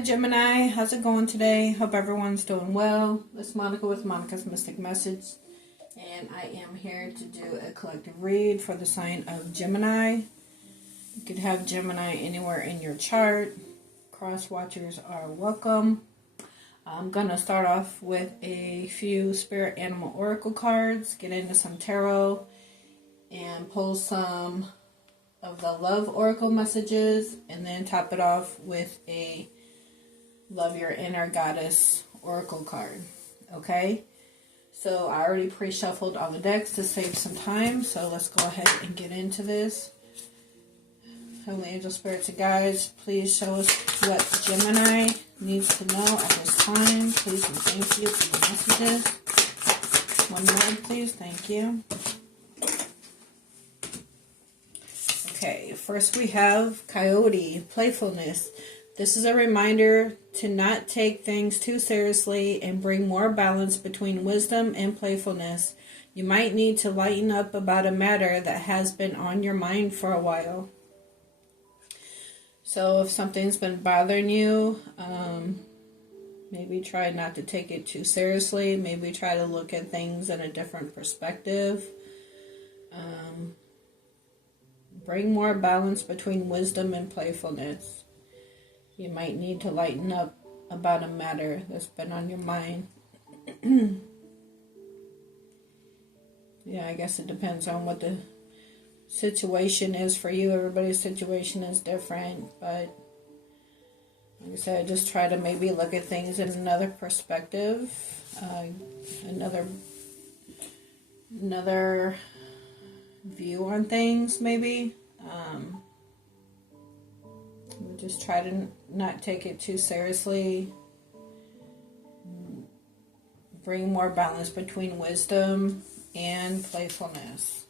Hi Gemini, how's it going today? Hope everyone's doing well. It's Monica with Monica's Mystic Message, and I am here to do a collective read for the sign of Gemini. You could have Gemini anywhere in your chart. Cross watchers are welcome. I'm going to start off with a few spirit animal oracle cards, get into some tarot, and pull some of the love oracle messages, and then top it off with a love your inner goddess oracle card. Okay, so I already pre-shuffled all the decks to save some time, so let's go ahead and get into this. Holy angel, spirits, and guides, please show us what Gemini needs to know at this time. Please and thank you for the messages. One more, please. Thank you. Okay, first we have Coyote, playfulness. This is a reminder to not take things too seriously and bring more balance between wisdom and playfulness. You might need to lighten up about a matter that has been on your mind for a while. So if something's been bothering you, maybe try not to take it too seriously. Maybe try to look at things in a different perspective. Bring more balance between wisdom and playfulness. You might need to lighten up about a matter that's been on your mind. Yeah, I guess it depends on what the situation is for you. Everybody's situation is different, but like I said, just try to maybe look at things in another perspective, another view on things, maybe. We'll just try to not take it too seriously. Bring more balance between wisdom and playfulness.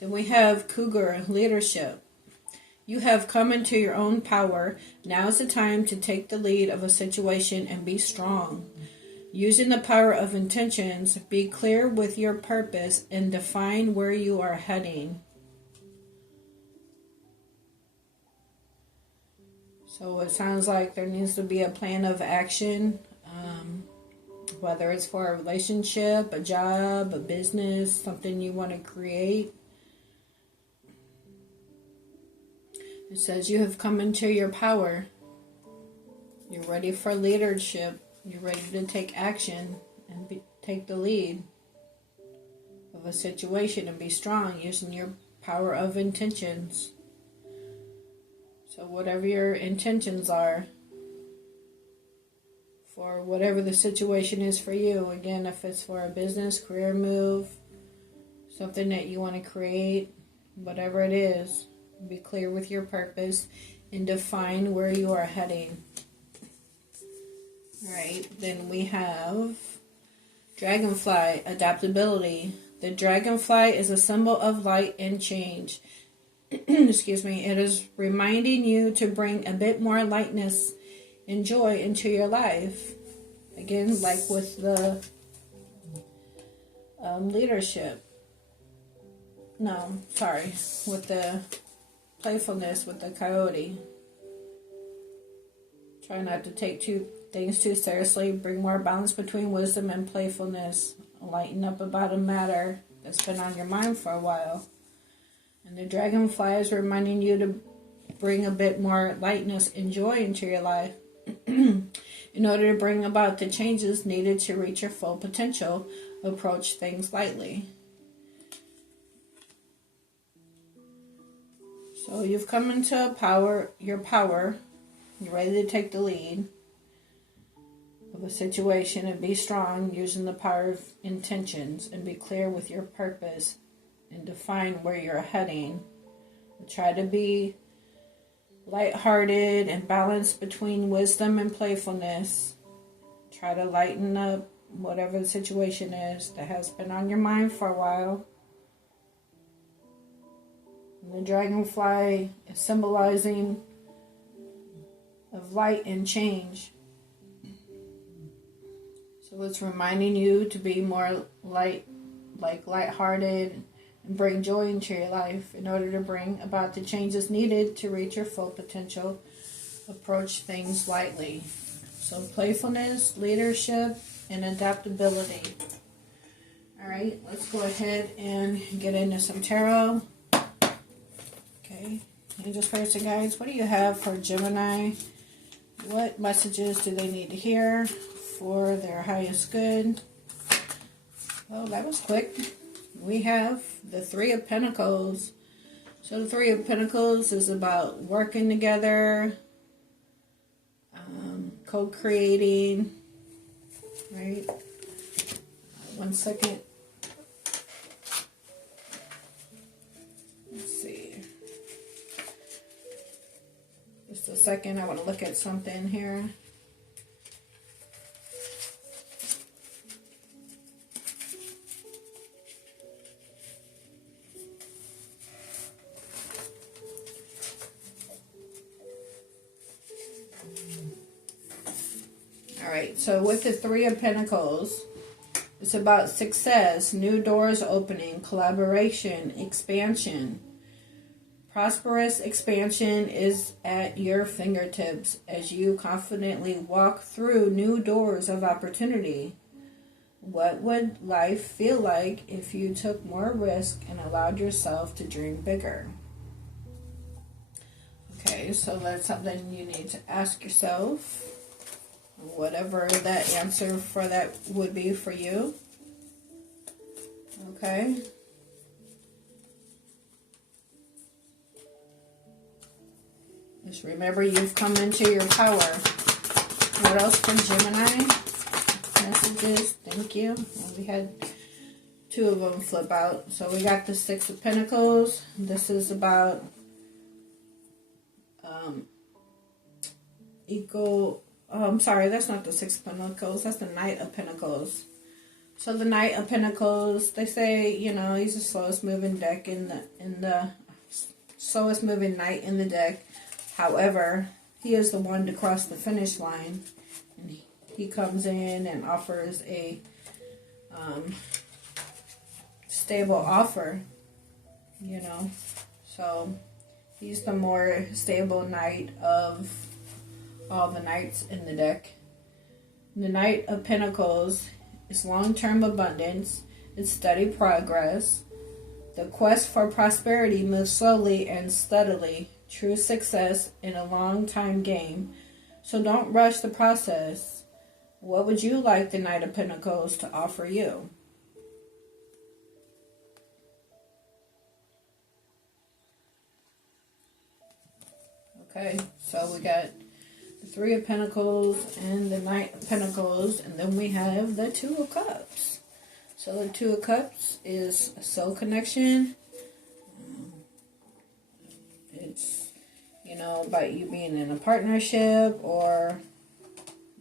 Then we have Cougar, leadership. You have come into your own power. Now is the time to take the lead of a situation and be strong. Using the power of intentions, be clear with your purpose and define where you are heading. So it sounds like there needs to be a plan of action, whether it's for a relationship, a job, a business, something you want to create. It says you have come into your power. You're ready for leadership. You're ready to take action and take the lead of a situation and be strong using your power of intentions. So whatever your intentions are for whatever the situation is for you, again, if it's for a business, career move, something that you want to create, whatever it is, be clear with your purpose and define where you are heading. Alright, then we have Dragonfly, adaptability. The dragonfly is a symbol of light and change. Excuse me. It is reminding you to bring a bit more lightness and joy into your life. Again, like with the leadership. No, sorry. With the playfulness with the coyote. Try not to take things too seriously. Bring more balance between wisdom and playfulness. Lighten up about a matter that's been on your mind for a while. And the dragonfly is reminding you to bring a bit more lightness and joy into your life. In order to bring about the changes needed to reach your full potential, approach things lightly. So you've come into your power. You're ready to take the lead of a situation and be strong using the power of intentions and be clear with your purpose and define where you're heading. Try to be lighthearted and balanced between wisdom and playfulness. Try to lighten up whatever the situation is that has been on your mind for a while. And the dragonfly is symbolizing of light and change. So it's reminding you to be more lighthearted and bring joy into your life in order to bring about the changes needed to reach your full potential. approach things lightly. So playfulness, leadership, and adaptability. Alright, let's go ahead and get into some tarot. Okay, angels, spirits, and guides, what do you have for Gemini? What messages do they need to hear for their highest good? Oh, that was quick. We have the Three of Pentacles. So the Three of Pentacles is about working together, co-creating, right? One second. Let's see. Just a second. I want to look at something here. Alright, so with the Three of Pentacles, it's about success, new doors opening, collaboration, expansion. Prosperous expansion is at your fingertips as you confidently walk through new doors of opportunity. What would life feel like if you took more risk and allowed yourself to dream bigger? Okay, so that's something you need to ask yourself. Whatever that answer for that would be for you. Okay. Just remember, you've come into your power. What else for Gemini? Messages. Thank you. Well, we had two of them flip out. So we got the Six of Pentacles. This is about I'm sorry, that's not the Six of Pentacles. That's the Knight of Pentacles. So the Knight of Pentacles, they say, you know, he's the slowest moving deck in the slowest moving knight in the deck. However, he is the one to cross the finish line, and he comes in and offers a stable offer. You know, so he's the more stable knight of all the knights in the deck. The Knight of Pentacles is long-term abundance. It's steady progress. The quest for prosperity moves slowly and steadily. True success in a long-time game. So don't rush the process. What would you like the Knight of Pentacles to offer you? Okay, so we got the Three of Pentacles and the Knight of Pentacles, and then we have the Two of Cups. So the Two of Cups is a soul connection. It's, you know, about you being in a partnership, or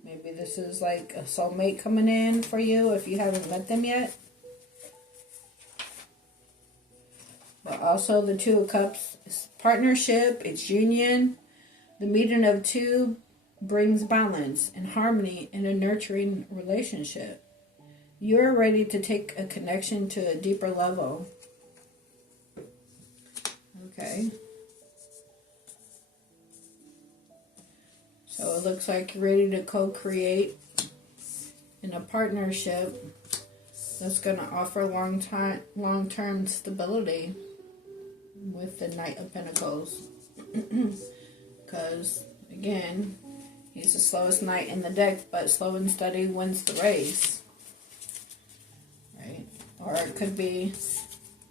maybe this is like a soulmate coming in for you if you haven't met them yet. But also the Two of Cups is partnership, it's union. The meeting of two brings balance and harmony in a nurturing relationship. You're ready to take a connection to a deeper level. Okay. So it looks like you're ready to co-create in a partnership that's going to offer long-term stability with the Knight of Pentacles. Because, again, he's the slowest knight in the deck, but slow and steady wins the race. Right? Or it could be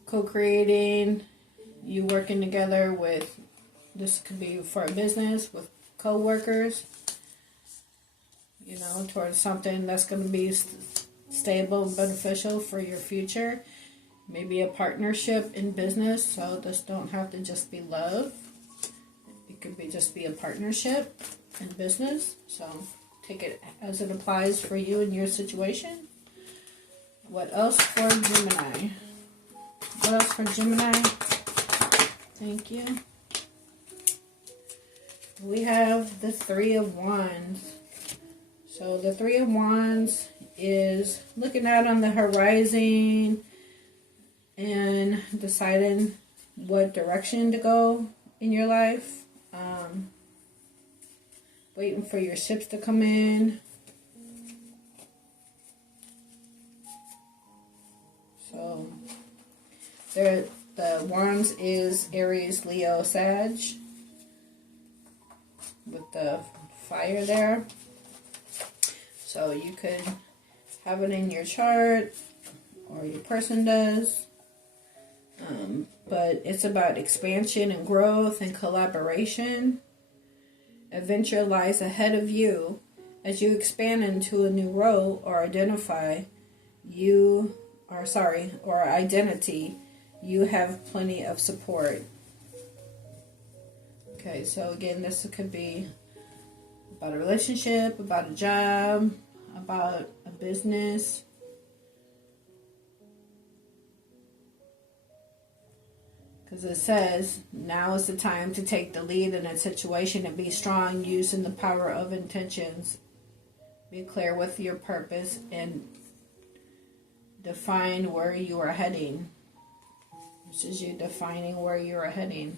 co-creating, you working together with, this could be for a business, with co-workers, you know, towards something that's going to be stable and beneficial for your future. Maybe a partnership in business, so this don't have to just be love. It could be just be a partnership in business. So take it as it applies for you and your situation. What else for Gemini? What else for Gemini? Thank you. We have the Three of Wands. So the Three of Wands is looking out on the horizon and deciding what direction to go in your life. waiting for your ships to come in. So the Wands is Aries, Leo, Sag, with the fire there. So you could have it in your chart, or your person does. But it's about expansion and growth and collaboration. Adventure lies ahead of you as you expand into a new role or identity. You have plenty of support. Okay, so again, this could be about a relationship, about a job, about a business. Because it says, now is the time to take the lead in a situation and be strong, using the power of intentions. Be clear with your purpose and define where you are heading. This is you defining where you are heading.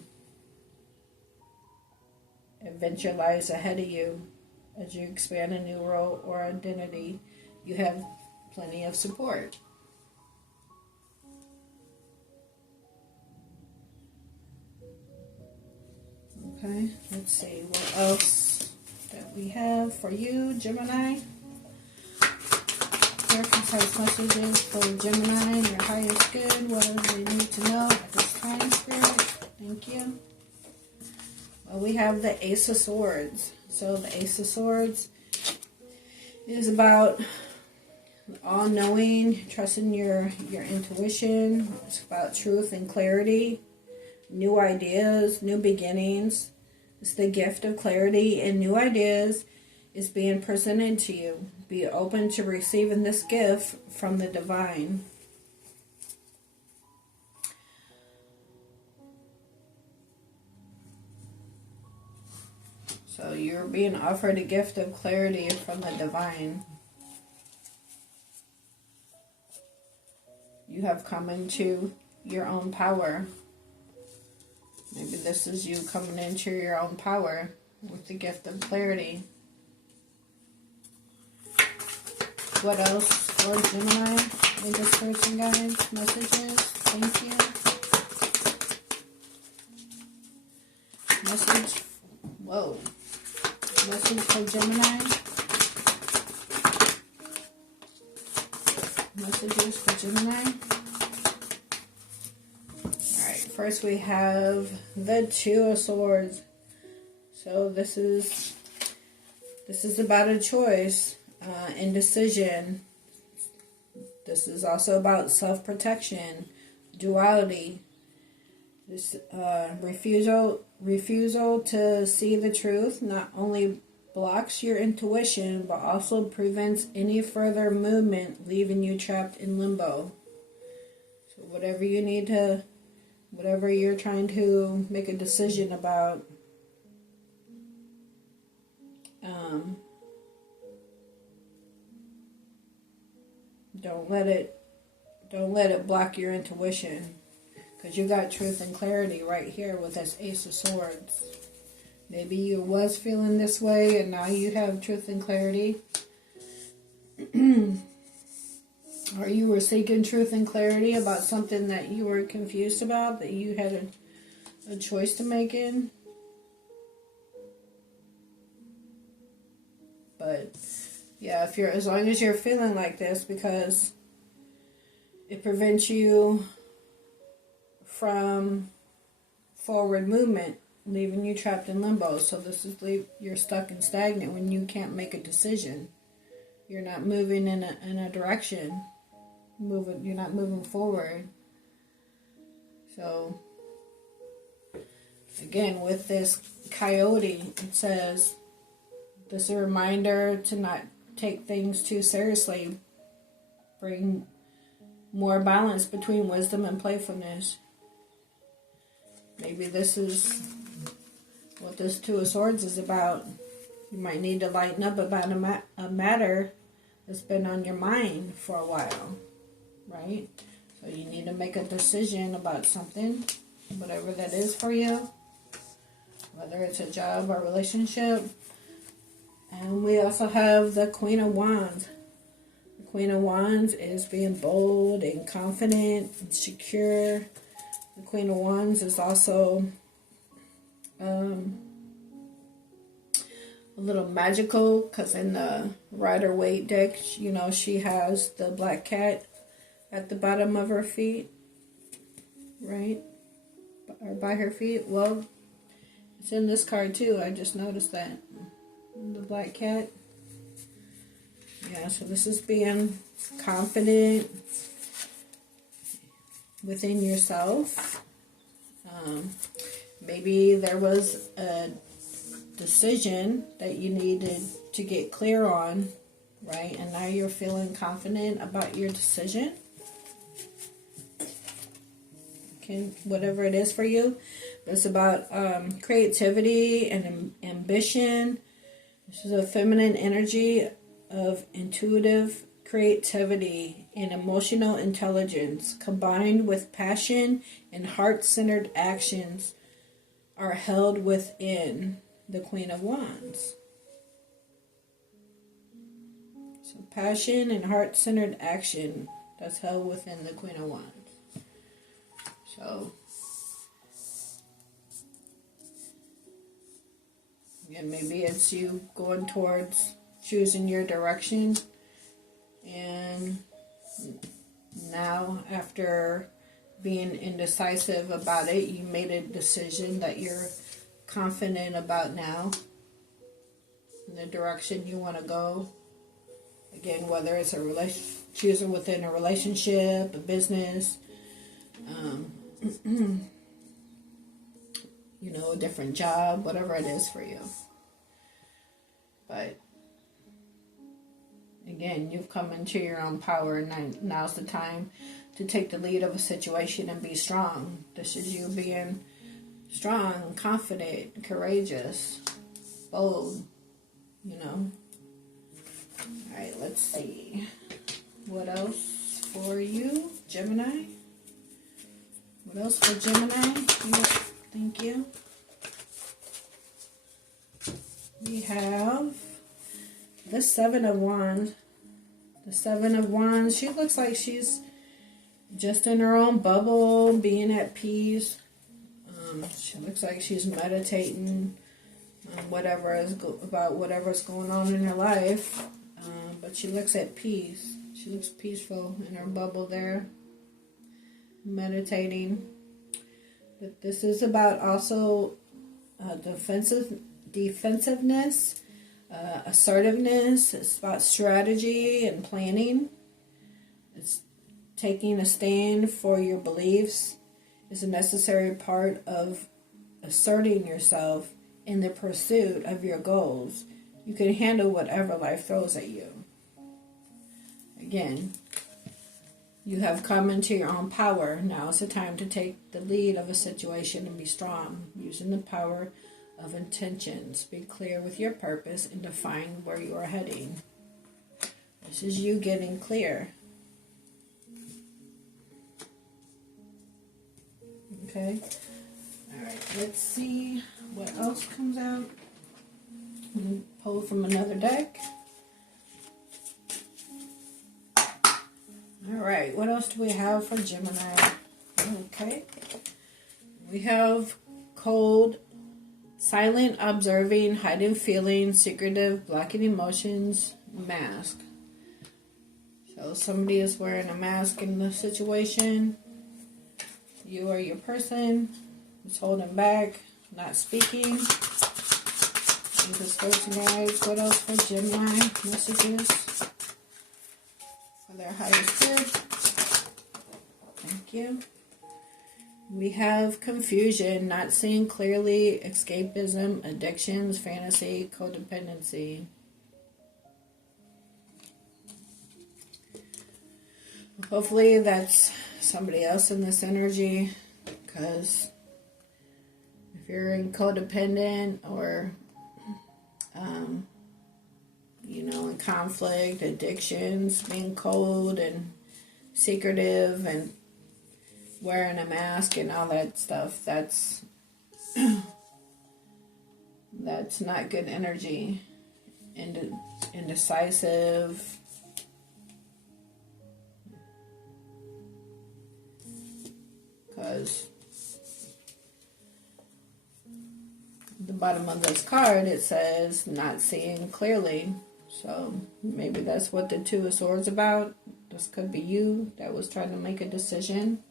Adventure lies ahead of you. As you expand a new role or identity, you have plenty of support. Okay, let's see what else that we have for you, Gemini. Clear, concise messages for Gemini, your highest good, whatever they need to know at this time, Spirit. Thank you. Well, we have the Ace of Swords. So the Ace of Swords is about all-knowing, trusting your intuition. It's about truth and clarity. New ideas, new beginnings. It's the gift of clarity, and new ideas is being presented to you. Be open to receiving this gift from the divine. So you're being offered a gift of clarity from the divine. You have come into your own power. Maybe this is you coming into your own power with the gift of clarity. What else for Gemini? In this person, guys? Messages? Thank you. Message. Whoa. Message for Gemini. Messages for Gemini. First we have the Two of Swords. So this is about a choice, indecision. This is also about self-protection, duality. This refusal to see the truth not only blocks your intuition, but also prevents any further movement, leaving you trapped in limbo. So whatever you're trying to make a decision about, don't let it block your intuition, because you got truth and clarity right here with this Ace of Swords. Maybe you was feeling this way and now you have truth and clarity. Or you were seeking truth and clarity about something that you were confused about, that you had a choice to make in. But yeah, as long as you're feeling like this, because it prevents you from forward movement, leaving you trapped in limbo. So this is you're stuck and stagnant when you can't make a decision. You're not moving in a direction. You're not moving forward. So again, with this coyote, it says this is a reminder to not take things too seriously. Bring more balance between wisdom and playfulness. Maybe this is what this Two of Swords is about. You might need to lighten up about a matter that's been on your mind for a while, right? So you need to make a decision about something, whatever that is for you, whether it's a job or relationship. And we also have the Queen of Wands. The Queen of Wands is being bold and confident and secure. The Queen of Wands is also a little magical, because in the Rider-Waite deck, you know, she has the black cat at the bottom of her feet, right? Or by her feet. Well, it's in this card too. I just noticed that. The black cat. Yeah, so this is being confident within yourself. Maybe there was a decision that you needed to get clear on, right? And now you're feeling confident about your decision. Okay, whatever it is for you. But it's about creativity and ambition. This is a feminine energy of intuitive creativity and emotional intelligence combined with passion and heart-centered actions are held within the Queen of Wands. So passion and heart-centered action, that's held within the Queen of Wands. So, yeah, maybe it's you going towards choosing your direction, and now after being indecisive about it, you made a decision that you're confident about now, in the direction you want to go. Again, whether it's choosing within a relationship, a business, you know, a different job, whatever it is for you. But again, you've come into your own power, and now's the time to take the lead of a situation and be strong. This is you being strong, confident, courageous, bold, you know. Alright, let's see. What else for you, Gemini? What else for Gemini? Thank you. We have the Seven of Wands. The Seven of Wands, she looks like she's just in her own bubble, being at peace. She looks like she's meditating on whatever's going on in her life. But she looks at peace. She looks peaceful in her bubble there, meditating. But this is about also defensiveness, assertiveness. It's about strategy and planning. It's taking a stand for your beliefs is a necessary part of asserting yourself in the pursuit of your goals. You can handle whatever life throws at you. Again, you have come into your own power. Now is the time to take the lead of a situation and be strong, using the power of intentions. Be clear with your purpose and define where you are heading. This is you getting clear. Okay. Alright, let's see what else comes out. Pull from another deck. Alright, what else do we have for Gemini? Okay. We have cold, silent, observing, hiding feelings, secretive, blocking emotions, mask. So somebody is wearing a mask in the situation. You or your person is holding back, not speaking. Guys, what else for Gemini messages for their highest good? Thank you. We have confusion, not seeing clearly, escapism, addictions, fantasy, codependency. Hopefully that's somebody else in this energy, because if you're in codependent or you know, in conflict, addictions, being cold and secretive and wearing a mask and all that stuff, that's not good energy. indecisive. Because the bottom of this card, it says not seeing clearly. So maybe that's what the Two of Swords about. This could be you that was trying to make a decision.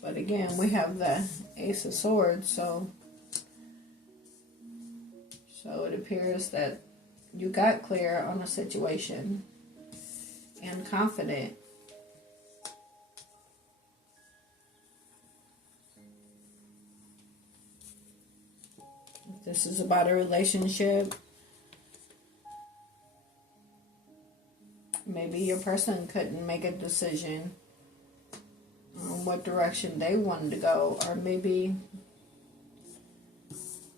But again, we have the Ace of Swords, so it appears that you got clear on a situation and confident. If this is about a relationship, maybe your person couldn't make a decision on what direction they wanted to go, or maybe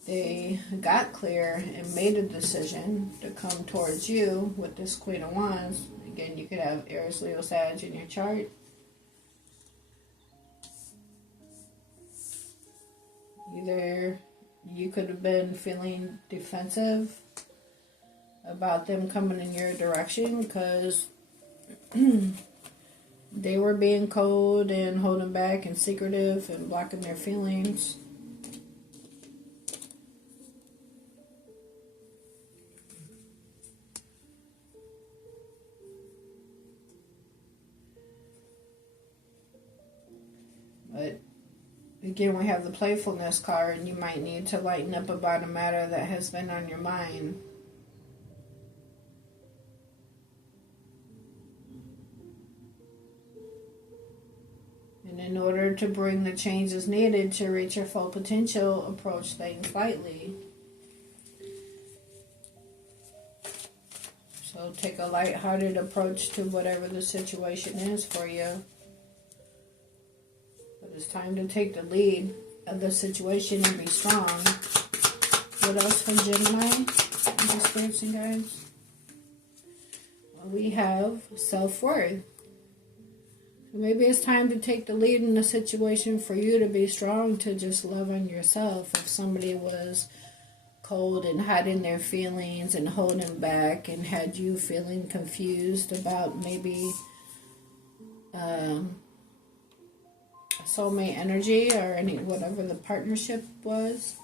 they got clear and made a decision to come towards you with this Queen of Wands. Again, you could have Aries, Leo, Sag in your chart. Either you could have been feeling defensive about them coming in your direction because they were being cold and holding back and secretive and blocking their feelings. But again, we have the playfulness card, and you might need to lighten up about a matter that has been on your mind. And in order to bring the changes needed to reach your full potential, approach things lightly. So take a lighthearted approach to whatever the situation is for you. But it's time to take the lead of the situation and be strong. What else for Gemini? The spirits and guides? Well, we have self-worth. Maybe it's time to take the lead in the situation for you to be strong, to just love on yourself. If somebody was cold and hiding their feelings and holding back and had you feeling confused about maybe soulmate energy or whatever the partnership was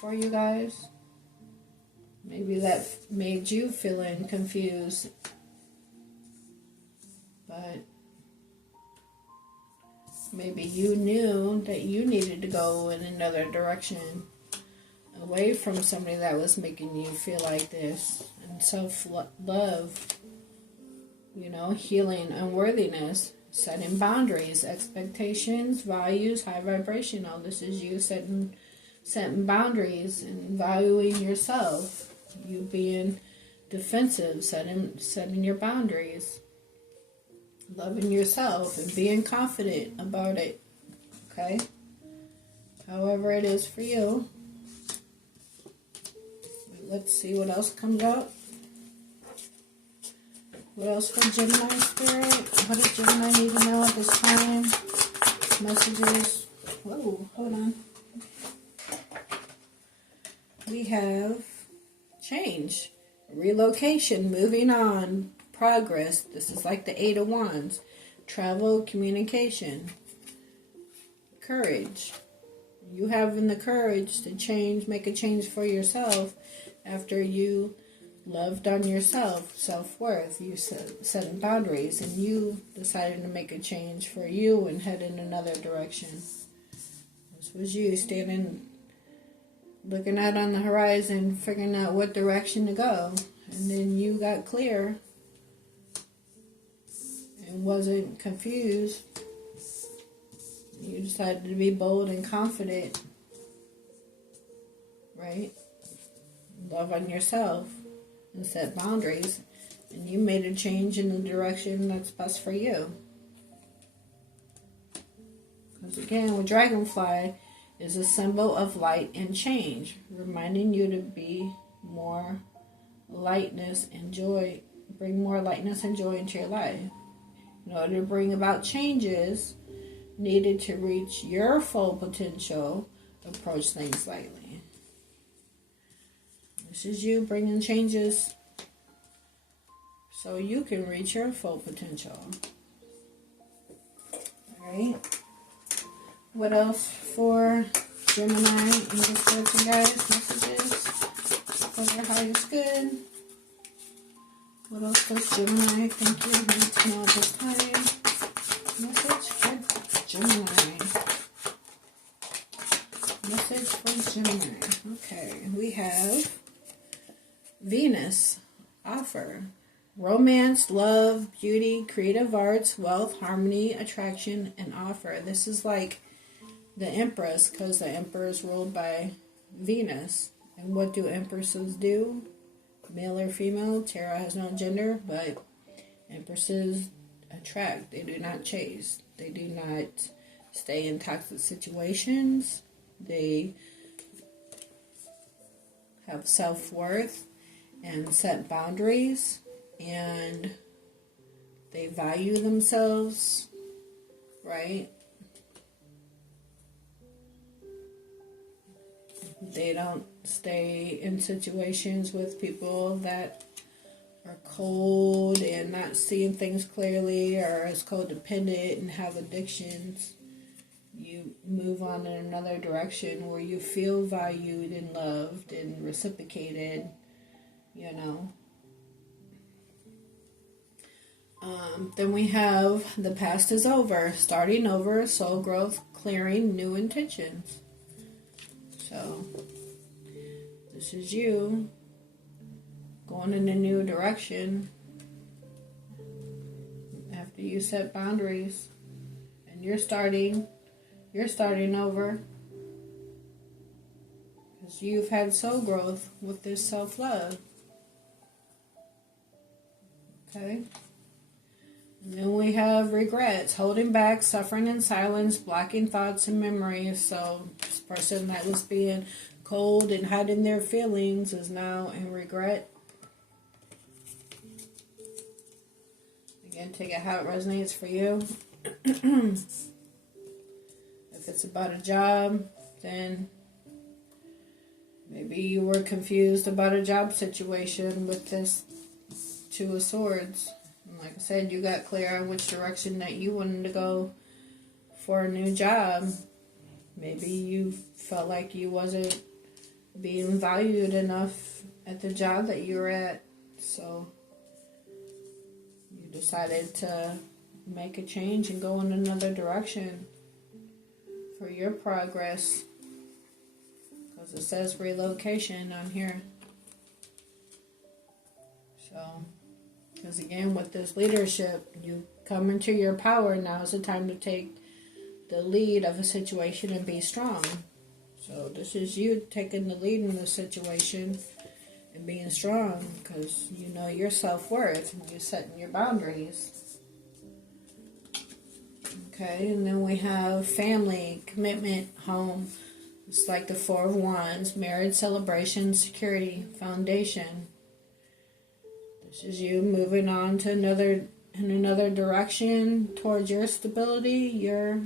for you guys, maybe that made you feeling confused. But maybe you knew that you needed to go in another direction, away from somebody that was making you feel like this. And self-love, healing unworthiness, setting boundaries, expectations, values, high vibration. All this is you setting boundaries and valuing yourself. You being defensive, setting your boundaries. Loving yourself and being confident about it. Okay? However it is for you. Let's see what else comes out. What else for Gemini Spirit? What does Gemini need to know at this time? Messages. Whoa, hold on. We have change, relocation, moving on, progress. This is like the Eight of Wands. Travel, communication, courage. You having the courage to change, make a change for yourself after you loved on yourself, self-worth. You setting boundaries, and you decided to make a change for you and head in another direction. This was you standing, looking out on the horizon, figuring out what direction to go. And then you got clear and wasn't confused. You decided to be bold and confident, right? Love on yourself and set boundaries. And you made a change in the direction that's best for you. Because again, with Dragonfly is a symbol of light and change, reminding you to be more lightness and joy, bring more lightness and joy into your life. In order to bring about changes needed to reach your full potential, approach things lightly. This is you bringing changes so you can reach your full potential. Alright. What else for Gemini in this person, guys? Messages for their highest good. What else does Gemini think you need to know at this time? Message for Gemini. Message for Gemini. Okay, we have Venus. Offer. Romance, love, beauty, creative arts, wealth, harmony, attraction, and offer. This is like the Empress, because the Emperor is ruled by Venus. And what do Empresses do? Male or female? Tarot has no gender, but Empresses attract. They do not chase. They do not stay in toxic situations. They have self-worth and set boundaries, and they value themselves, right? They don't stay in situations with people that are cold and not seeing things clearly, or is codependent and have addictions. You move on in another direction where you feel valued and loved and reciprocated, you know. Then we have the past is over, starting over, soul growth, clearing, new intentions. So, this is you going in a new direction after you set boundaries, and you're starting over, because you've had soul growth with this self-love. Okay. And then we have regrets, holding back, suffering in silence, blocking thoughts and memories. So this person that was being cold and hiding their feelings is now in regret. Again, take it how it resonates for you. If it's about a job, then maybe you were confused about a job situation with this Two of Swords. And like I said, you got clear on which direction that you wanted to go for a new job. Maybe you felt like you wasn't being valued enough at the job that you were at. So you decided to make a change and go in another direction for your progress. Because it says relocation on here. So, because again, with this leadership, you come into your power. Now is the time to take the lead of a situation and be strong. So this is you taking the lead in this situation and being strong, because you know your self-worth and you're setting your boundaries. Okay, and then we have family, commitment, home. It's like the Four of Wands, marriage, celebration, security, foundation. This is you moving on to another direction towards your stability, your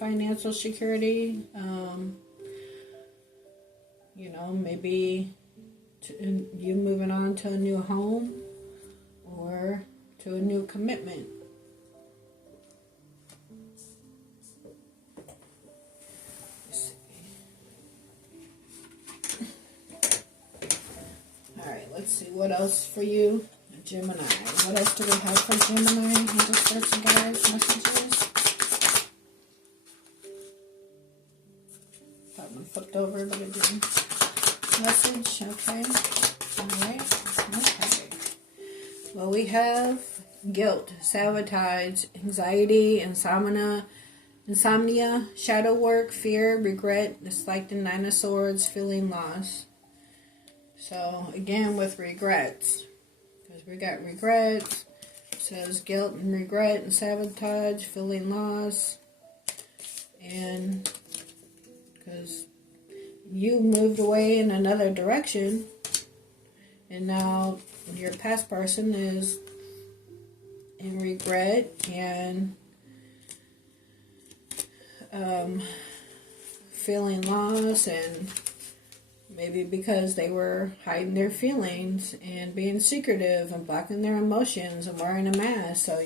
financial security. You know, maybe you moving on to a new home or to a new commitment. Alright, let's see what else for you, Gemini. What else do we have for Gemini? I'm just searching, guys, messages. Thought one flipped over, but it didn't. Message, okay. Alright, okay. Well, we have guilt, sabotage, anxiety, insomnia, shadow work, fear, regret. It's like the Nine of Swords, feeling lost. So, again, with regrets. Because we got regrets. It says guilt and regret and sabotage, feeling lost. And because you moved away in another direction, and now your past person is in regret and feeling lost and Maybe because they were hiding their feelings and being secretive and blocking their emotions and wearing a mask. So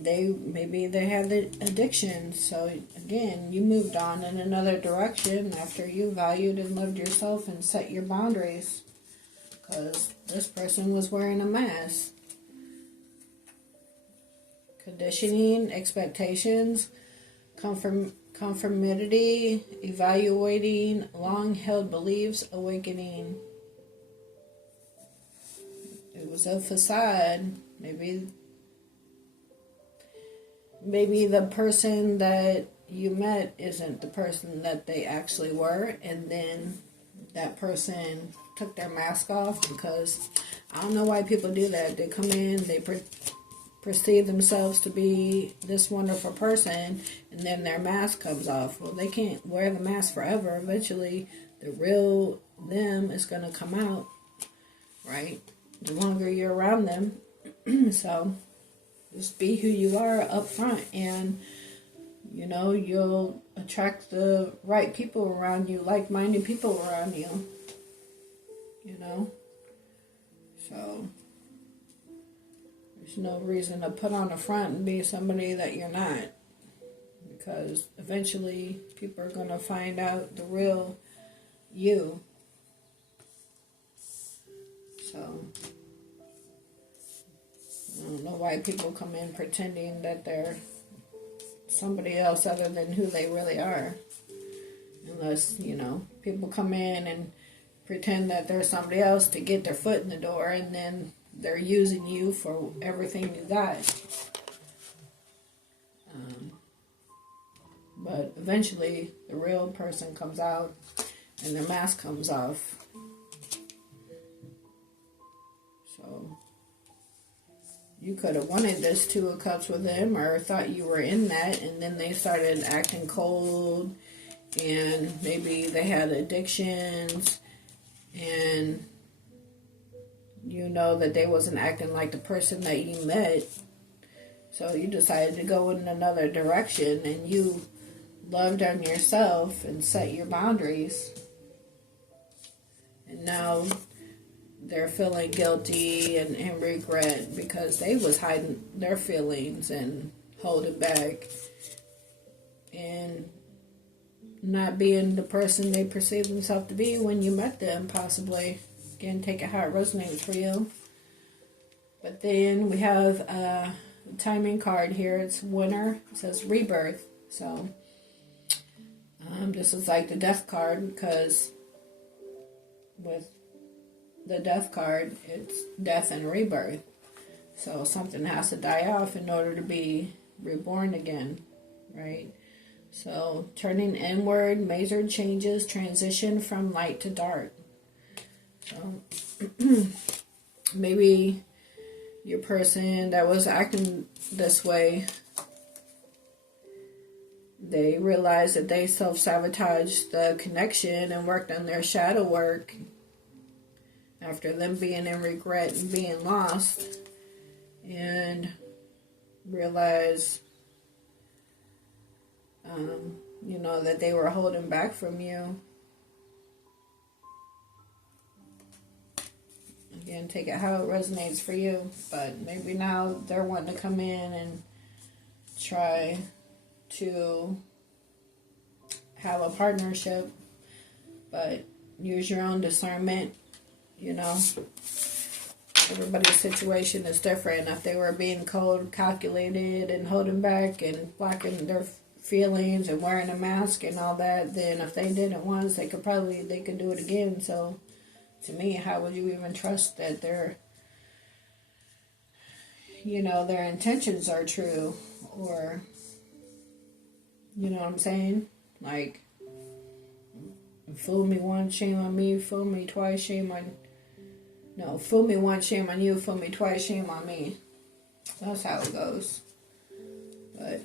maybe they had the addiction. So again, you moved on in another direction after you valued and loved yourself and set your boundaries. Because this person was wearing a mask. Conditioning, expectations, conformity, evaluating, long-held beliefs, awakening. It was a facade. Maybe the person that you met isn't the person that they actually were, and then that person took their mask off, because I don't know why people do that. They come in, they perceive themselves to be this wonderful person, and then their mask comes off. Well, they can't wear the mask forever. Eventually, the real them is going to come out, right? The longer you're around them. So, just be who you are up front, and, you'll attract the right people around you, like-minded people around you, So, there's no reason to put on a front and be somebody that you're not, because eventually people are going to find out the real you. So I don't know why people come in pretending that they're somebody else other than who they really are. Unless, people come in and pretend that they're somebody else to get their foot in the door, and then they're using you for everything you got. But eventually, the real person comes out, and their mask comes off. So, you could have wanted this Two of Cups with them, or thought you were in that, and then they started acting cold, and maybe they had addictions, and that they wasn't acting like the person that you met. So you decided to go in another direction, and you loved on yourself and set your boundaries. And now they're feeling guilty and regret because they was hiding their feelings and holding back and not being the person they perceive themselves to be when you met them, possibly. Again, take it how it resonates for you. But then we have a timing card here. It's winter. It says rebirth. So this is like the death card, because with the death card, it's death and rebirth. So something has to die off in order to be reborn again, right? So turning inward, major changes, transition from light to dark. So maybe your person that was acting this way, they realized that they self-sabotaged the connection and worked on their shadow work after them being in regret and being lost, and realized, that they were holding back from you. Again, take it how it resonates for you. But maybe now they're wanting to come in and try to have a partnership, but use your own discernment. Everybody's situation is different. If they were being cold, calculated, and holding back and blocking their feelings and wearing a mask and all that, then if they did it once, they could do it again. So to me, how would you even trust that their intentions are true? Or, you know what I'm saying? Like, fool me once, shame on me. Fool me twice, shame on... No, fool me once, shame on you. Fool me twice, shame on me. That's how it goes. But,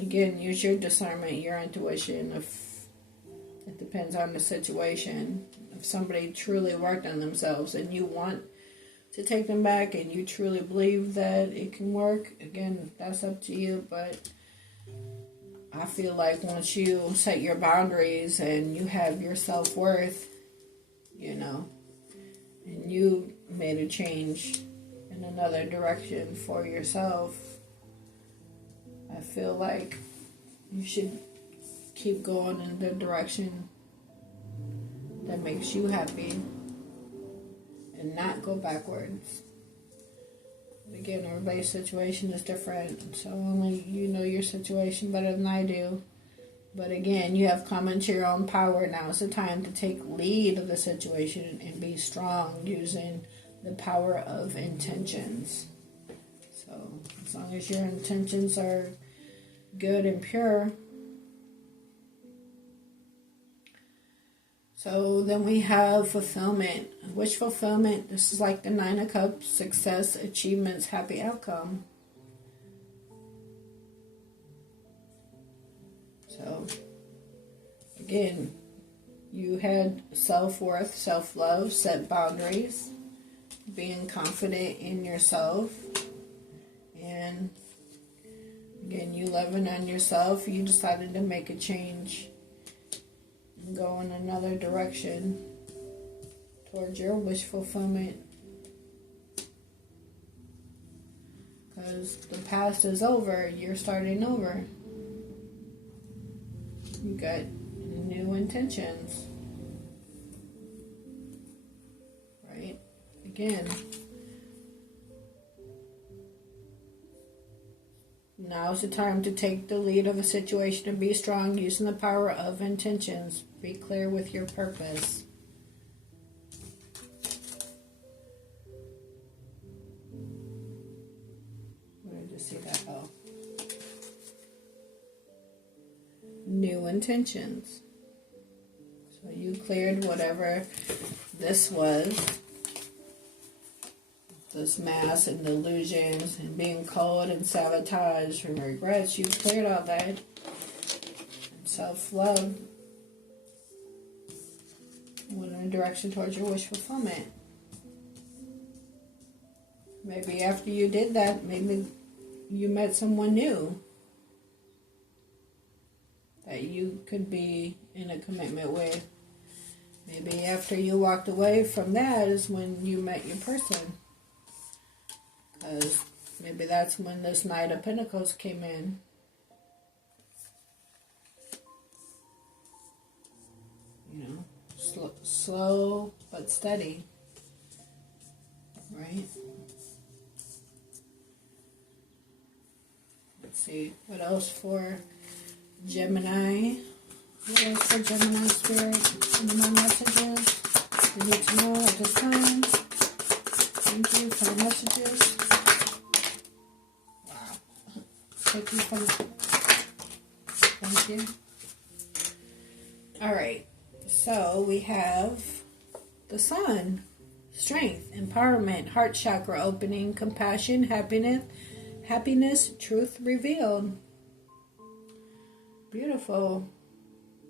again, use your discernment, your intuition. It depends on the situation. If somebody truly worked on themselves and you want to take them back and you truly believe that it can work, again, that's up to you. But I feel like once you set your boundaries and you have your self-worth, you know, and you made a change in another direction for yourself, I feel like you should keep going in the direction that makes you happy and not go backwards. Again, everybody's situation is different, so only you know your situation better than I do. But again, you have come into your own power. Now is the time to take lead of the situation and be strong using the power of intentions. So as long as your intentions are good and pure. So then we have fulfillment. Wish fulfillment. This is like the Nine of Cups. Success, achievements, happy outcome. So, again, you had self-worth, self-love, set boundaries, being confident in yourself, and again, you loving on yourself, you decided to make a change and go in another direction towards your wish fulfillment. Because the past is over, you're starting over. You got new intentions, right? Again, now's the time to take the lead of a situation and be strong using the power of intentions. Be clear with your purpose. Where did I just see that? Oh. New intentions. So you cleared whatever this was, this mass and delusions and being cold and sabotage and regrets. You cleared all that. And self-love went in a direction towards your wish fulfillment. Maybe after you did that, maybe you met someone new that you could be in a commitment with. Maybe after you walked away from that is when you met your person. Because maybe that's when this Knight of Pentacles came in. You know, slow but steady. Right? Let's see, what else for Gemini? What else for Gemini Spirit? Any more messages you need to know at this time? Thank you for the messages. Wow. Thank you for the... Thank you. Alright. So we have the Sun. Strength, empowerment, heart chakra opening, compassion, happiness, truth revealed. Beautiful.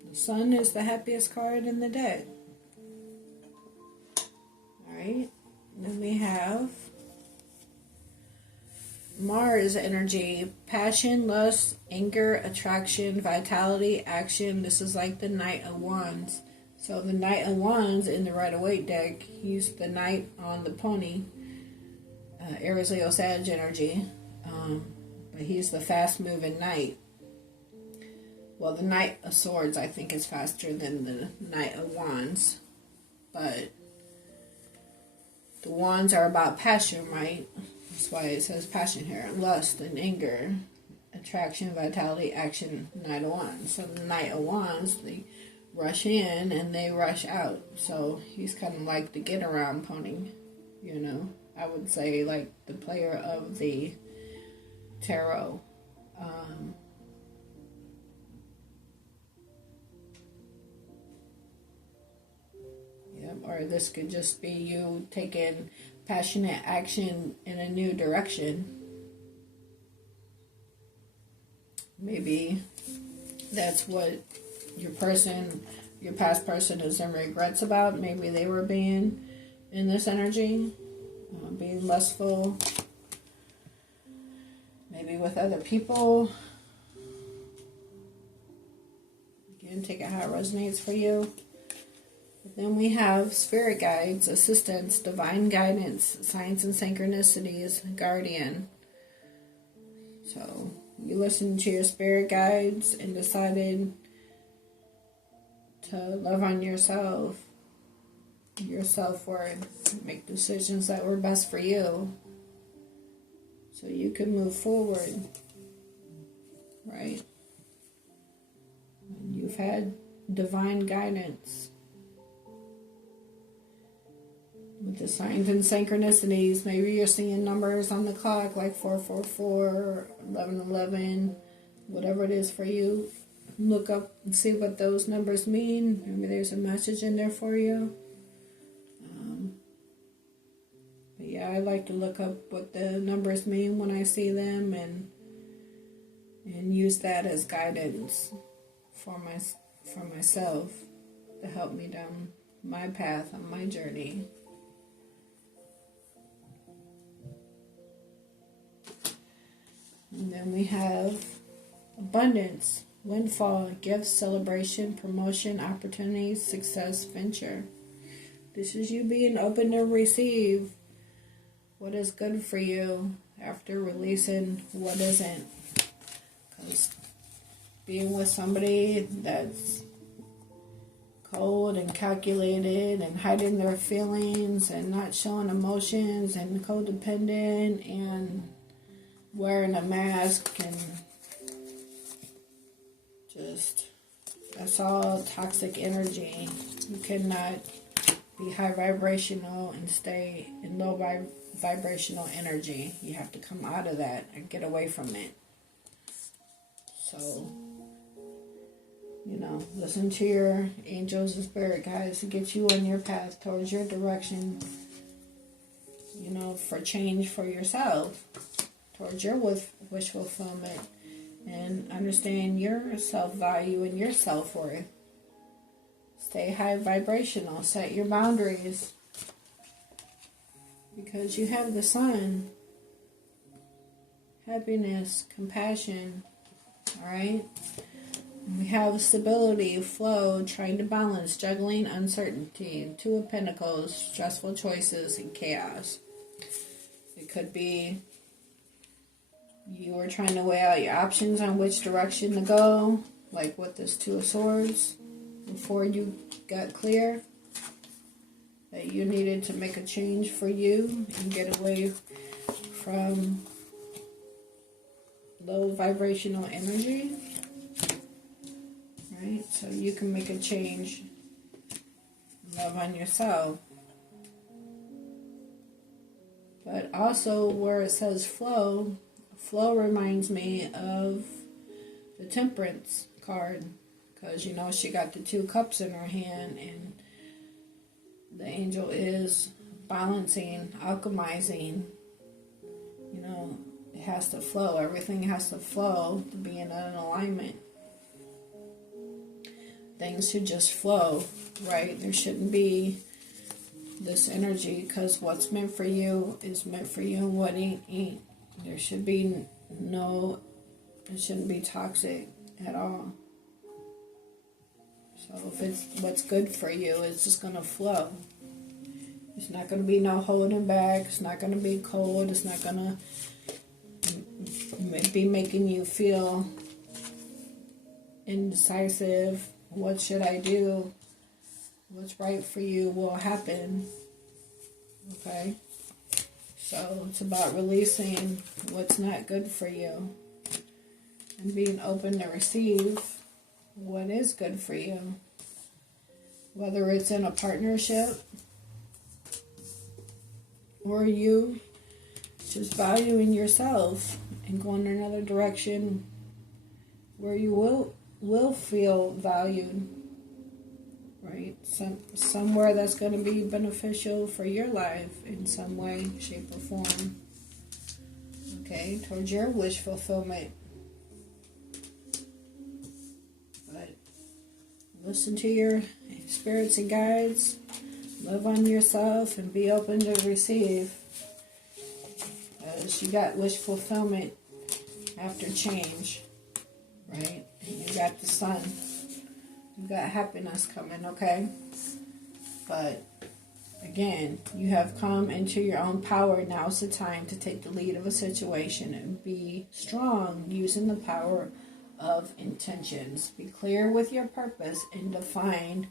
The Sun is the happiest card in the deck. Alright. Then we have Mars energy. Passion, lust, anger, attraction, vitality, action. This is like the Knight of Wands. So the Knight of Wands in the Rider-Waite deck, he's the Knight on the pony. Aries, Leo, Sag energy. But he's the fast-moving Knight. Well, the Knight of Swords, I think, is faster than the Knight of Wands. But the Wands are about passion, right? That's why it says passion here. Lust and anger, attraction, vitality, action, Knight of Wands. So the Knight of Wands, they rush in and they rush out. So he's kind of like the get-around pony, you know. I would say like the player of the tarot. Or this could just be you taking passionate action in a new direction. Maybe that's what your past person is in regrets about. Maybe they were being in this energy, being lustful, maybe with other people. and take it how it resonates for you. But then we have spirit guides, assistants, divine guidance, signs and synchronicities, guardian. So you listened to your spirit guides and decided to love on yourself, your self-worth, make decisions that were best for you so you can move forward, right? And you've had divine guidance. With the signs and synchronicities, maybe you're seeing numbers on the clock like 444, 1111, whatever it is for you. Look up and see what those numbers mean. Maybe there's a message in there for you. But yeah, I like to look up what the numbers mean when I see them and use that as guidance for myself to help me down my path on my journey. And then we have abundance, windfall, gifts, celebration, promotion, opportunities, success, venture. This is you being open to receive what is good for you after releasing what isn't. Because being with somebody that's cold and calculated and hiding their feelings and not showing emotions and codependent and wearing a mask and just, that's all toxic energy. You cannot be high vibrational and stay in low vibrational energy. You have to come out of that and get away from it. So, listen to your angels and spirit guides to get you on your path towards your direction, for change for yourself, towards your wish fulfillment, and understand your self-value and your self-worth. Stay high vibrational. Set your boundaries. Because you have the sun. Happiness, compassion. Alright? We have stability, flow, trying to balance, juggling, uncertainty, Two of Pentacles, stressful choices, and chaos. It could be you were trying to weigh out your options on which direction to go, like with this Two of Swords, before you got clear that you needed to make a change for you and get away from low vibrational energy, right? So you can make a change, love on yourself. But also where it says flow reminds me of the Temperance card, because she got the 2 cups in her hand, and the angel is balancing, alchemizing. It has to flow. Everything has to flow to be in an alignment. Things should just flow, right? There shouldn't be this energy, because what's meant for you is meant for you, and what ain't. There should be it shouldn't be toxic at all. So if it's what's good for you, it's just going to flow. It's not going to be no holding back. It's not going to be cold. It's not going to be making you feel indecisive. What should I do? What's right for you will happen. Okay? So it's about releasing what's not good for you and being open to receive what is good for you. Whether it's in a partnership or you just valuing yourself and going in another direction where you will feel valued, right? Somewhere that's going to be beneficial for your life in some way, shape, or form. Okay, towards your wish fulfillment. But listen to your spirits and guides. Love on yourself and be open to receive. As you got wish fulfillment after change, right? And you got the sun. You got happiness coming, okay? But again, you have come into your own power. Now's the time to take the lead of a situation and be strong using the power of intentions. Be clear with your purpose and define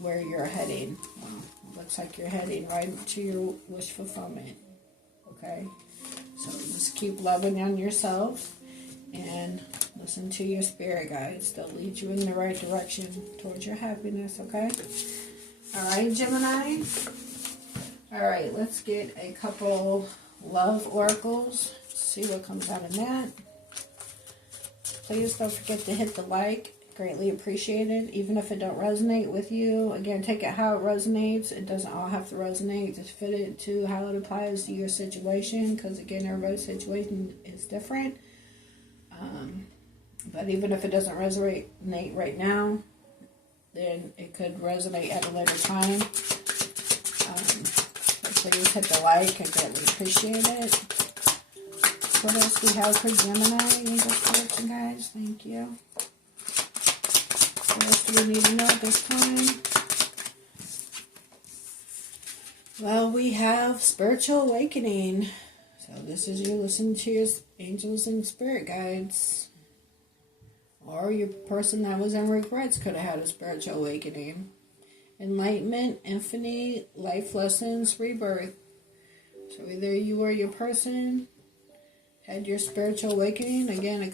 where you're heading. Well, looks like you're heading right to your wish fulfillment. Okay? So just keep loving on yourself and listen to your spirit guides. They'll lead you in the right direction towards your happiness, okay? Alright, Gemini. Alright, let's get a couple love oracles. See what comes out of that. Please don't forget to hit the like. Greatly appreciated. Even if it don't resonate with you. Again, take it how it resonates. It doesn't all have to resonate. Just fit it to how it applies to your situation. Because again, everybody's situation is different. But even if it doesn't resonate right now, then it could resonate at a later time. Please hit the like. I greatly appreciate it. What else do we have for Gemini in this collection, guys? Thank you. What else do we need to know at this time? Well, we have spiritual awakening. So this is you listening to your angels and spirit guides. Or your person that was in regrets could have had a spiritual awakening. Enlightenment, infinite, life lessons, rebirth. So either you or your person had your spiritual awakening. Again,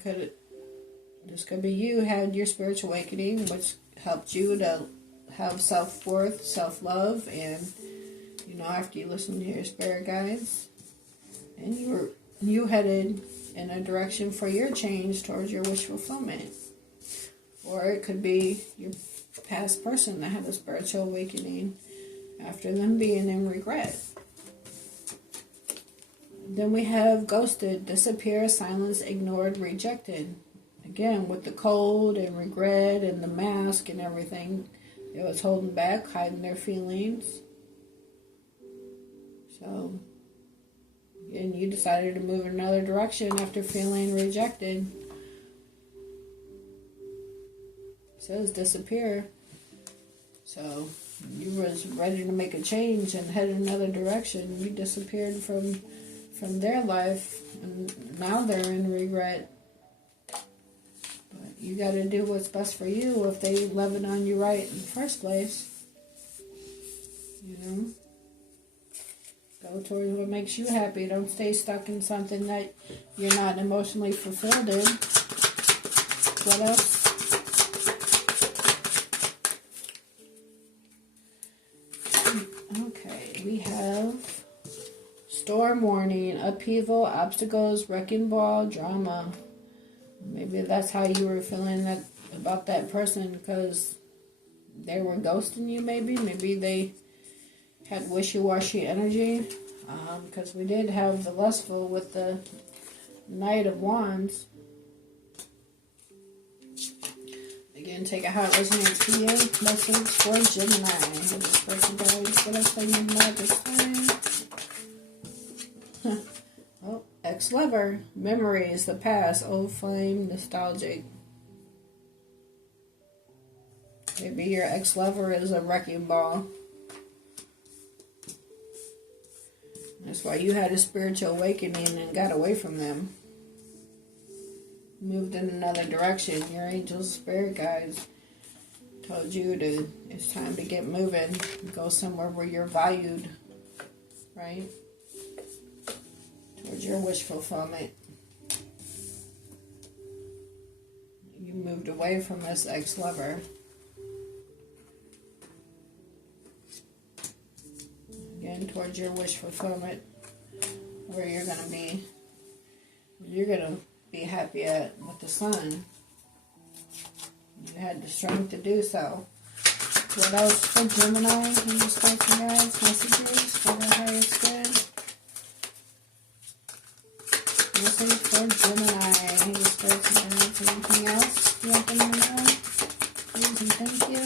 this could be you had your spiritual awakening, which helped you to have self-worth, self-love, and after you listen to your spirit guides, and you headed in a direction for your change towards your wish fulfillment. Or it could be your past person that had a spiritual awakening after them being in regret. Then we have ghosted, disappear, silence, ignored, rejected. Again, with the cold and regret and the mask and everything, it was holding back, hiding their feelings. So, again, you decided to move in another direction after feeling rejected. It says disappear. So, you was ready to make a change and head in another direction. You disappeared from their life, and now they're in regret. But you got to do what's best for you if they loving on you right in the first place. Go towards what makes you happy. Don't stay stuck in something that you're not emotionally fulfilled in. What else? Okay, we have storm warning, upheaval, obstacles, wrecking ball, drama. Maybe that's how you were feeling about that person, because they were ghosting you, maybe. Maybe they had wishy-washy energy, because we did have the lustful with the Knight of Wands. Again, take it how it resonates for you. Message for Gemini. This person guys, what else I need to know this time? Oh, ex-lover. Memories, the past, old flame, nostalgic. Maybe your ex-lover is a wrecking ball. That's why you had a spiritual awakening and got away from them. Moved in another direction. Your angels, spirit guides told you it's time to get moving. Go somewhere where you're valued. Right? Towards your wish fulfillment. You moved away from this ex-lover. Again, towards your wish fulfillment, where you're going to be happy at with the sun. You had the strength to do so. What else for Gemini? Can you just take some guys, messages for the highest good? Message for Gemini. Can you just take some guys? Anything else you want them to know? Please and thank you.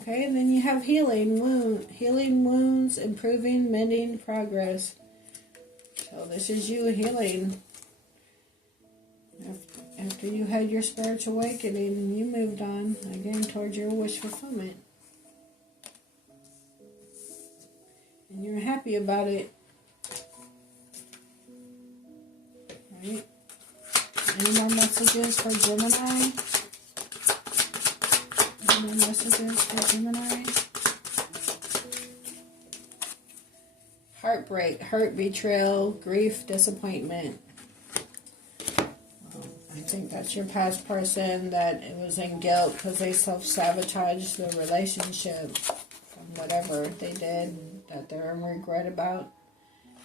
Okay, and then you have healing wounds, improving, mending, progress. So So this is you healing. After you had your spiritual awakening, you moved on again towards your wish fulfillment. And you're happy about it. Right? Any more messages for Gemini? Any more messages for Gemini? Heartbreak, hurt, betrayal, grief, disappointment. I think that's your past person that it was in guilt because they self-sabotaged the relationship from whatever they did that they're in regret about.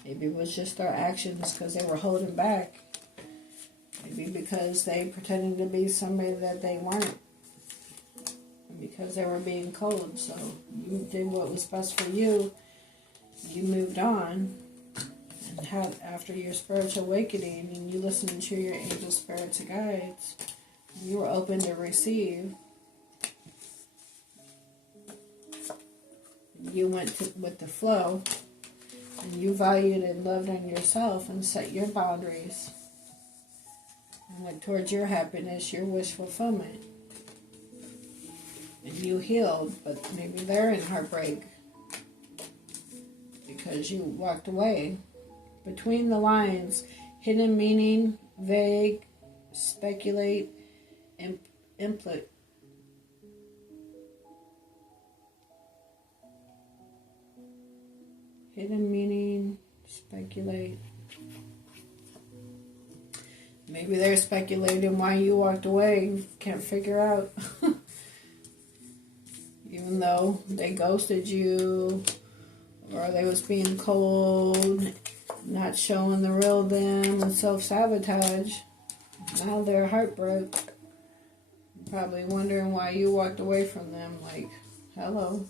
Maybe it was just their actions because they were holding back. Maybe because they pretended to be somebody that they weren't. Because they were being cold. So you did what was best for you. You moved on. And had, after your spiritual awakening, and you listened to your angel spirits and guides, and you were open to receive. You went with the flow. And you valued and loved on yourself and set your boundaries. And went towards your happiness, your wish fulfillment. And you healed, but maybe they're in heartbreak. Because you walked away. Between the lines, hidden meaning, vague, speculate, implicate. Hidden meaning, speculate. Maybe they're speculating why you walked away. Can't figure out. Even though they ghosted you, or they was being cold, not showing the real them, and self-sabotage. Now they're heartbroken. Probably wondering why you walked away from them. Like, hello.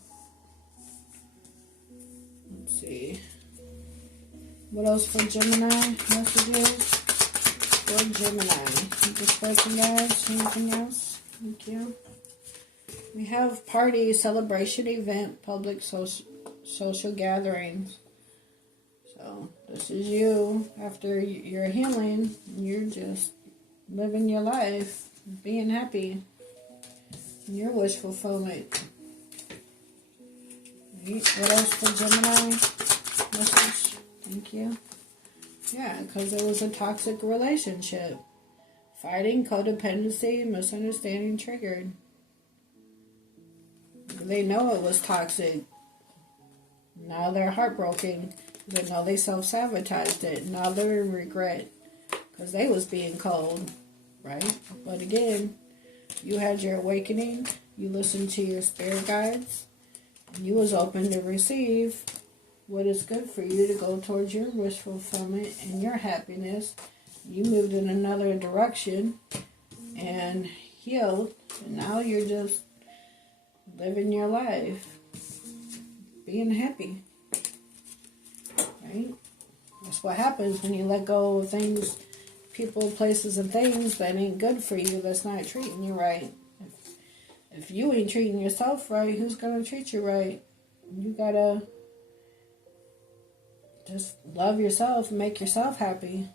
Let's see. What else for Gemini messages? For Gemini. Keep this person, guys. Anything else? Thank you. We have party, celebration, event, public social gatherings. So this is you after your healing. You're just living your life, being happy. Your wish fulfillment. What else for Gemini message? Thank you. Yeah, because it was a toxic relationship. Fighting, codependency, misunderstanding triggered. They know it was toxic. Now they're heartbroken. They know they self-sabotaged it. Now they're in regret. Because they was being cold. Right? But again, you had your awakening. You listened to your spirit guides. And you was open to receive what is good for you to go towards your wish fulfillment and your happiness. You moved in another direction and healed. And now you're just living your life, being happy, right? That's what happens when you let go of things, people, places, and things that ain't good for you, that's not treating you right. If you ain't treating yourself right, who's going to treat you right? You got to just love yourself and make yourself happy.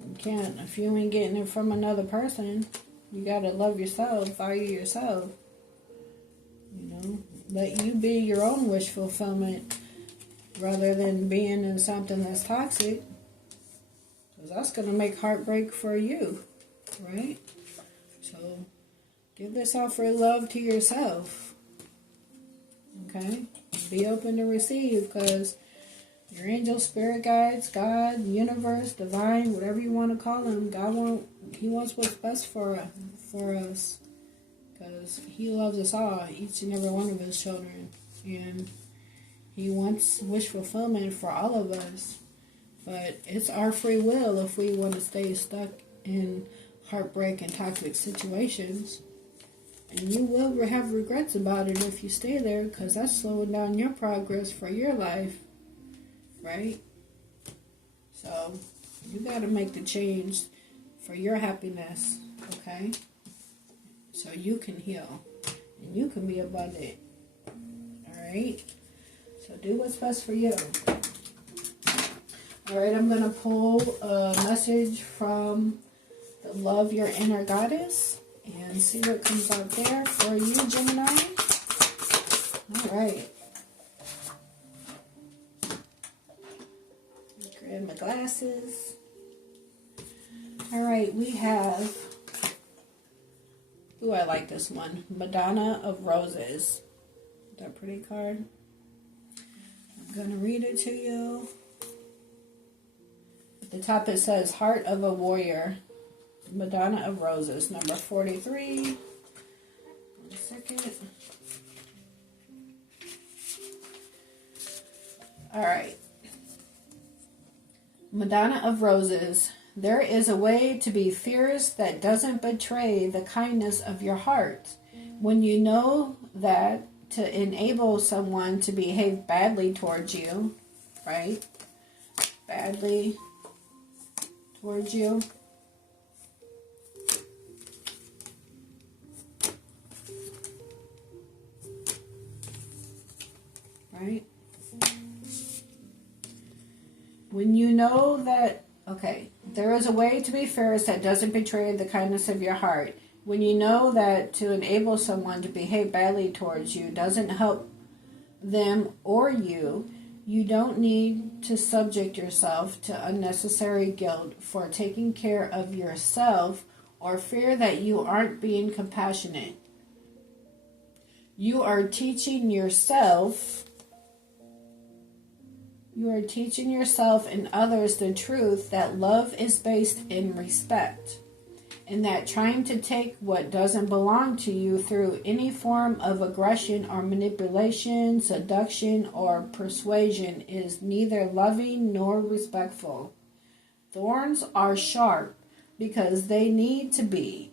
You can't, if you ain't getting it from another person, you got to love yourself, value yourself. You know, let you be your own wish fulfillment rather than being in something that's toxic. Because that's going to make heartbreak for you, right? So, give this offering love to yourself. Okay? Be open to receive because your angel, spirit guides, God, universe, divine, whatever you want to call him, He wants what's best for us. Because He loves us all, each and every one of His children. And He wants wish fulfillment for all of us. But it's our free will if we want to stay stuck in heartbreak and toxic situations. And you will have regrets about it if you stay there, because that's slowing down your progress for your life. Right? So, you got to make the change for your happiness. Okay? So you can heal. And you can be abundant. Alright? So do what's best for you. All right, I'm going to pull a message from the Love Your Inner Goddess and see what comes out there for you, Gemini. All right. Grab my glasses. All right, we have, ooh, I like this one, Madonna of Roses. Is that a pretty card? I'm going to read it to you. At the top it says, Heart of a Warrior, Madonna of Roses, number 43. 1 second. All right. Madonna of Roses. There is a way to be fierce that doesn't betray the kindness of your heart. When you know that to enable someone to behave badly towards you, right? Badly towards you. Right? When you know that, okay, there is a way to be fierce that doesn't betray the kindness of your heart. When you know that to enable someone to behave badly towards you doesn't help them or you, you don't need to subject yourself to unnecessary guilt for taking care of yourself or fear that you aren't being compassionate. You are teaching yourself and others the truth that love is based in respect, and that trying to take what doesn't belong to you through any form of aggression or manipulation, seduction, or persuasion is neither loving nor respectful. Thorns are sharp because they need to be.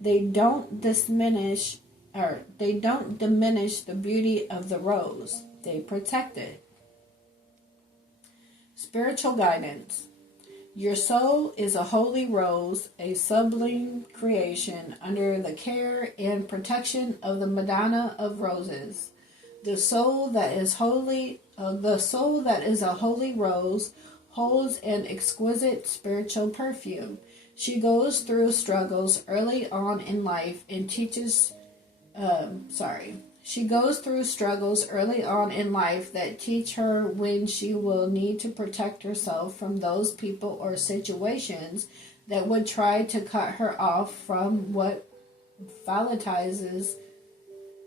They don't diminish the beauty of the rose. They protect it. Spiritual guidance. Your soul is a holy rose, a sublime creation under the care and protection of the Madonna of Roses. The soul that is a holy rose holds an exquisite spiritual perfume. She goes through struggles early on in life and She goes through struggles early on in life that teach her when she will need to protect herself from those people or situations that would try to cut her off from what volatilizes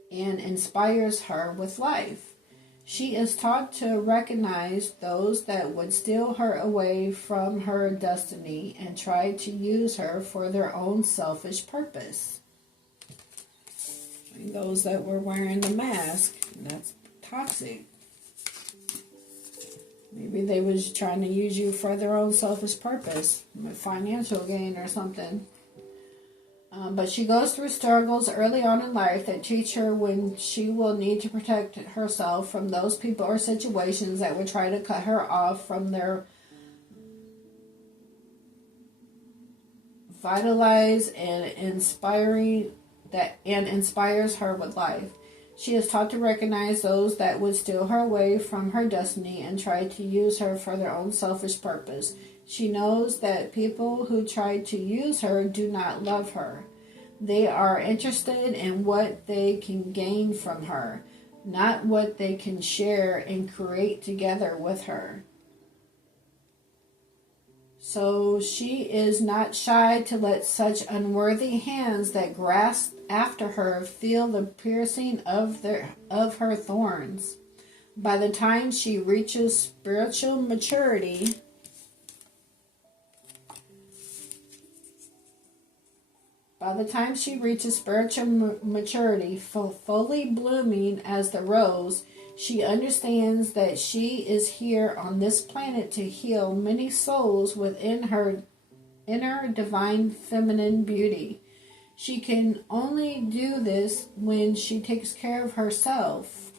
and inspires her with life. She is taught to recognize those that would steal her away from her destiny and try to use her for their own selfish purpose. Those that were wearing the mask, that's toxic. Maybe they was trying to use you for their own selfish purpose, financial gain or something. But she goes through struggles early on in life that teach her when she will need to protect herself from those people or situations that would try to cut her off from their vitalize and inspires her with life. She is taught to recognize those that would steal her away from her destiny and try to use her for their own selfish purpose. She knows that people who try to use her do not love her. They are interested in what they can gain from her, not what they can share and create together with her. So she is not shy to let such unworthy hands that grasp after her feel the piercing of her thorns. By the time she reaches spiritual maturity, fully blooming as the rose, she understands that she is here on this planet to heal many souls within her inner divine feminine beauty. She can only do this when she takes care of herself.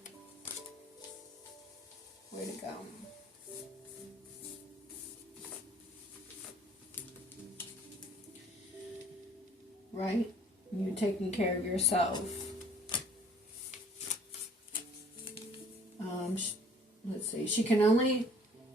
Way to go. Right? You're taking care of yourself. Let's see. She can only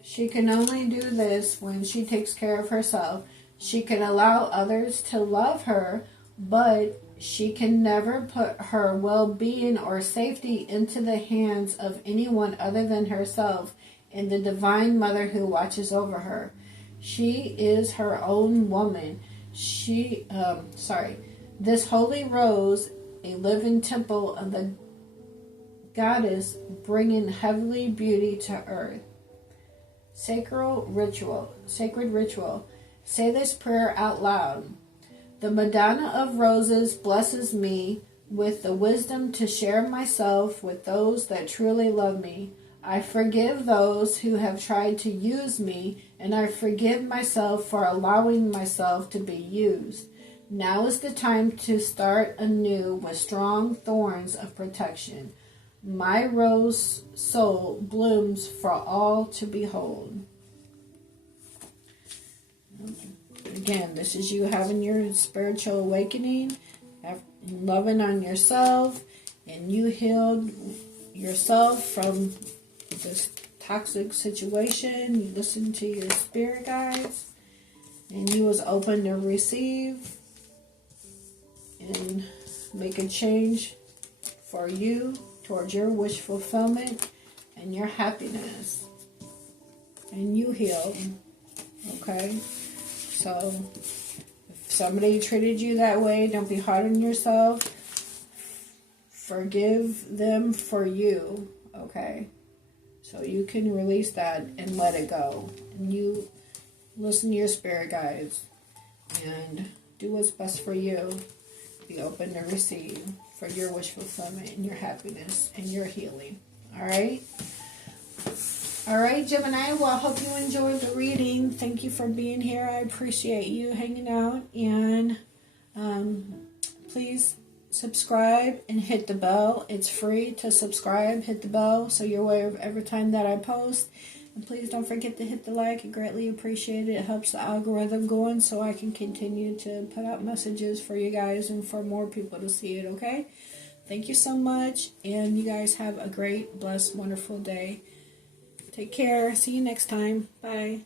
She can only do this when she takes care of herself. She can allow others to love her, but she can never put her well-being or safety into the hands of anyone other than herself and the Divine Mother who watches over her. She is her own woman. This holy rose, a living temple of the goddess, bringing heavenly beauty to earth. Sacred ritual. Say this prayer out loud. The Madonna of Roses blesses me with the wisdom to share myself with those that truly love me. I forgive those who have tried to use me, and I forgive myself for allowing myself to be used. Now is the time to start anew with strong thorns of protection. My rose soul blooms for all to behold. Again, this is you having your spiritual awakening, loving on yourself, and you healed yourself from this toxic situation. You listened to your spirit guides, and you was open to receive and make a change for you towards your wish fulfillment and your happiness. And you healed. Okay? So, if somebody treated you that way, don't be hard on yourself. Forgive them for you. Okay? So you can release that and let it go. And you listen to your spirit guides and do what's best for you. Be open to receive for your wish fulfillment and your happiness and your healing. Alright? Alright, Gemini. Well, I hope you enjoyed the reading. Thank you for being here. I appreciate you hanging out. And please subscribe and hit the bell. It's free to subscribe. Hit the bell so you're aware of every time that I post. And please don't forget to hit the like. I greatly appreciate it. It helps the algorithm going so I can continue to put out messages for you guys and for more people to see it, okay? Thank you so much. And you guys have a great, blessed, wonderful day. Take care. See you next time. Bye.